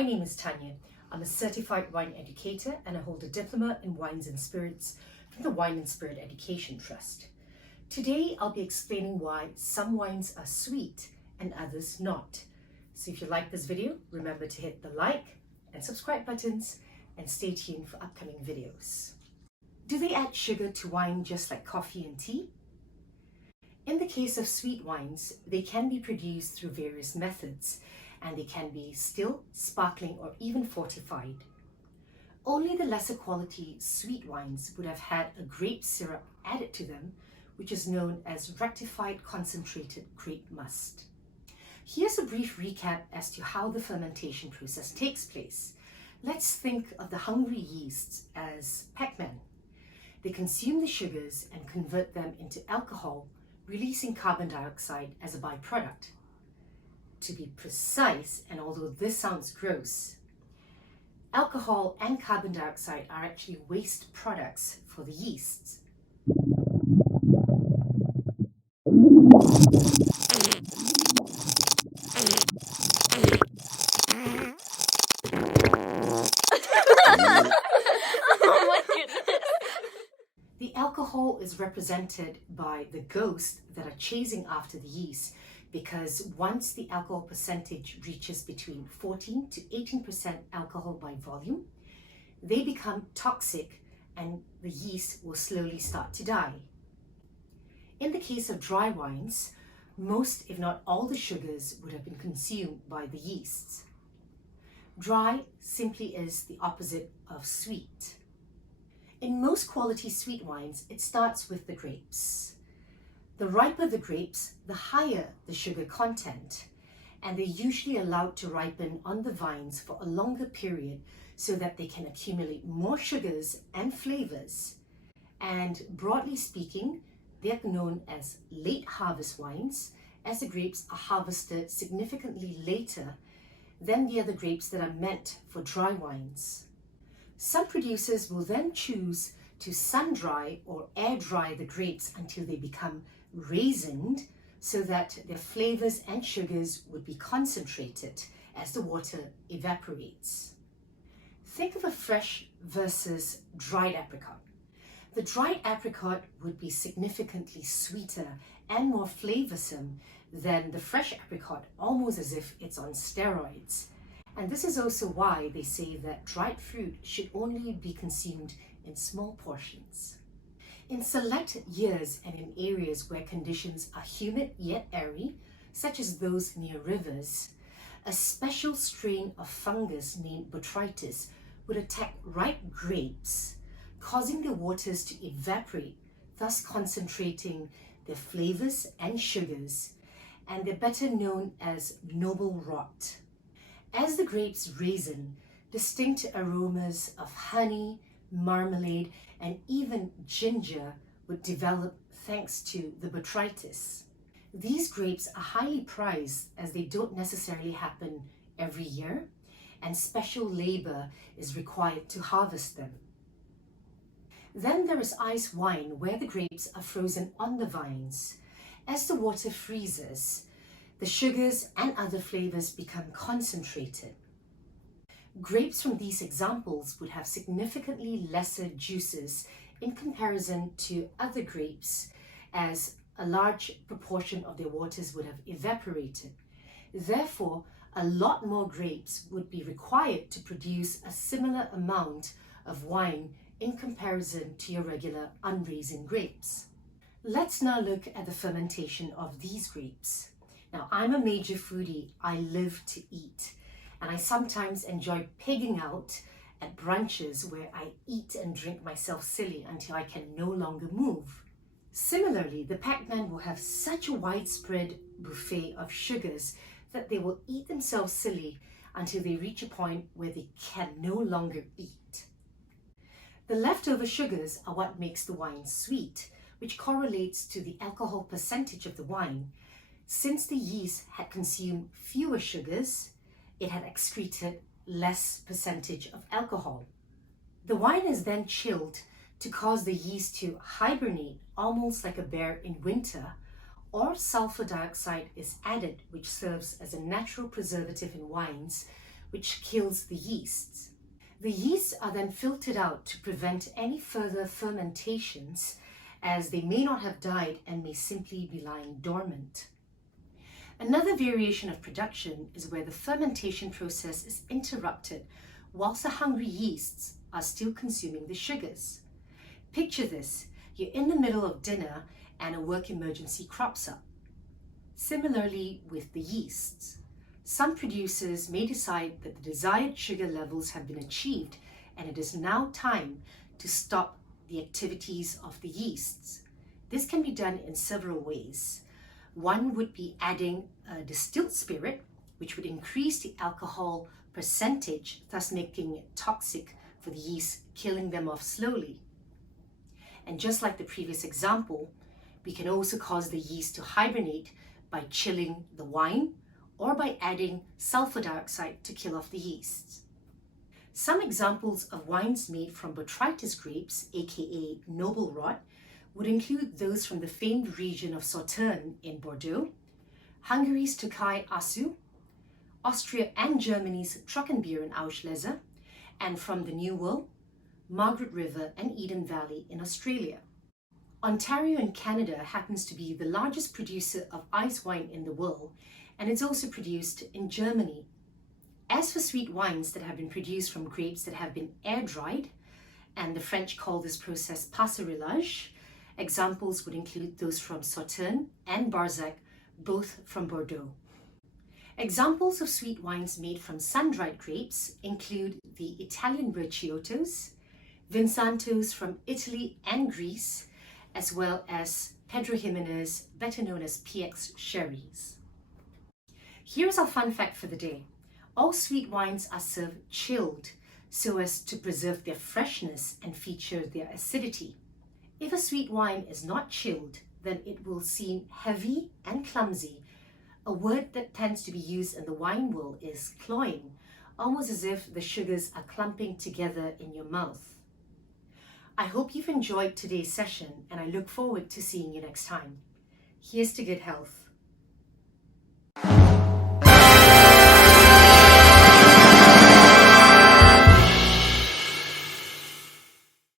My name is Tanya. I'm a certified wine educator and I hold a diploma in wines and spirits from the Wine and Spirit Education Trust. Today I'll be explaining why some wines are sweet and others not. So if you like this video, remember to hit the like and subscribe buttons and stay tuned for upcoming videos. Do they add sugar to wine just like coffee and tea? In the case of sweet wines, they can be produced through various methods, and they can be still, sparkling, or even fortified. Only the lesser quality sweet wines would have had a grape syrup added to them, which is known as rectified concentrated grape must. Here's a brief recap as to how the fermentation process takes place. Let's think of the hungry yeasts as Pac-Man. They consume the sugars and convert them into alcohol, releasing carbon dioxide as a byproduct. To be precise, and although this sounds gross, alcohol and carbon dioxide are actually waste products for the yeasts. Oh my goodness. The alcohol is represented by the ghosts that are chasing after the yeast, because once the alcohol percentage reaches between 14 to 18% alcohol by volume, they become toxic and the yeast will slowly start to die. In the case of dry wines, most if not all the sugars would have been consumed by the yeasts. Dry simply is the opposite of sweet. In most quality sweet wines, it starts with the grapes. The riper the grapes, the higher the sugar content, and they're usually allowed to ripen on the vines for a longer period so that they can accumulate more sugars and flavors. And broadly speaking, they're known as late harvest wines, as the grapes are harvested significantly later than the other grapes that are meant for dry wines. Some producers will then choose to sun-dry or air-dry the grapes until they become raisined, so that their flavors and sugars would be concentrated as the water evaporates. Think of a fresh versus dried apricot. The dried apricot would be significantly sweeter and more flavorsome than the fresh apricot, almost as if it's on steroids. And this is also why they say that dried fruit should only be consumed in small portions. In select years and in areas where conditions are humid yet airy, such as those near rivers, a special strain of fungus named botrytis would attack ripe grapes, causing the waters to evaporate, thus concentrating their flavors and sugars, and they're better known as noble rot. As the grapes raisin, distinct aromas of honey, marmalade, and even ginger would develop thanks to the botrytis. These grapes are highly prized as they don't necessarily happen every year, and special labor is required to harvest them. Then there is ice wine, where the grapes are frozen on the vines. As the water freezes, the sugars and other flavors become concentrated. Grapes from these examples would have significantly lesser juices in comparison to other grapes, as a large proportion of their waters would have evaporated. Therefore, a lot more grapes would be required to produce a similar amount of wine in comparison to your regular unraisined grapes. Let's now look at the fermentation of these grapes. Now, I'm a major foodie. I live to eat. And I sometimes enjoy pigging out at brunches where I eat and drink myself silly until I can no longer move. Similarly, the Pac-Man will have such a widespread buffet of sugars that they will eat themselves silly until they reach a point where they can no longer eat. The leftover sugars are what makes the wine sweet, which correlates to the alcohol percentage of the wine. Since the yeast had consumed fewer sugars, it had excreted less percentage of alcohol. The wine is then chilled to cause the yeast to hibernate, almost like a bear in winter, or sulfur dioxide is added, which serves as a natural preservative in wines, which kills the yeasts. The yeasts are then filtered out to prevent any further fermentations, as they may not have died and may simply be lying dormant. Another variation of production is where the fermentation process is interrupted whilst the hungry yeasts are still consuming the sugars. Picture this: you're in the middle of dinner and a work emergency crops up. Similarly with the yeasts, some producers may decide that the desired sugar levels have been achieved and it is now time to stop the activities of the yeasts. This can be done in several ways. One would be adding a distilled spirit, which would increase the alcohol percentage, thus making it toxic for the yeast, killing them off slowly. And just like the previous example, we can also cause the yeast to hibernate by chilling the wine or by adding sulfur dioxide to kill off the yeasts. Some examples of wines made from botrytis grapes, aka noble rot, would include those from the famed region of Sauternes in Bordeaux, Hungary's Tokai Asu, Austria and Germany's Trockenbier in Auslese, and from the New World, Margaret River and Eden Valley in Australia. Ontario in Canada happens to be the largest producer of ice wine in the world, and it's also produced in Germany. As for sweet wines that have been produced from grapes that have been air-dried, and the French call this process passerillage, examples would include those from Sauternes and Barsac, both from Bordeaux. Examples of sweet wines made from sun-dried grapes include the Italian Reciotos, Vinsantos from Italy and Greece, as well as Pedro Jimenez, better known as PX Sherries. Here's our fun fact for the day. All sweet wines are served chilled so as to preserve their freshness and feature their acidity. If a sweet wine is not chilled, then it will seem heavy and clumsy. A word that tends to be used in the wine world is cloying, almost as if the sugars are clumping together in your mouth. I hope you've enjoyed today's session and I look forward to seeing you next time. Here's to good health.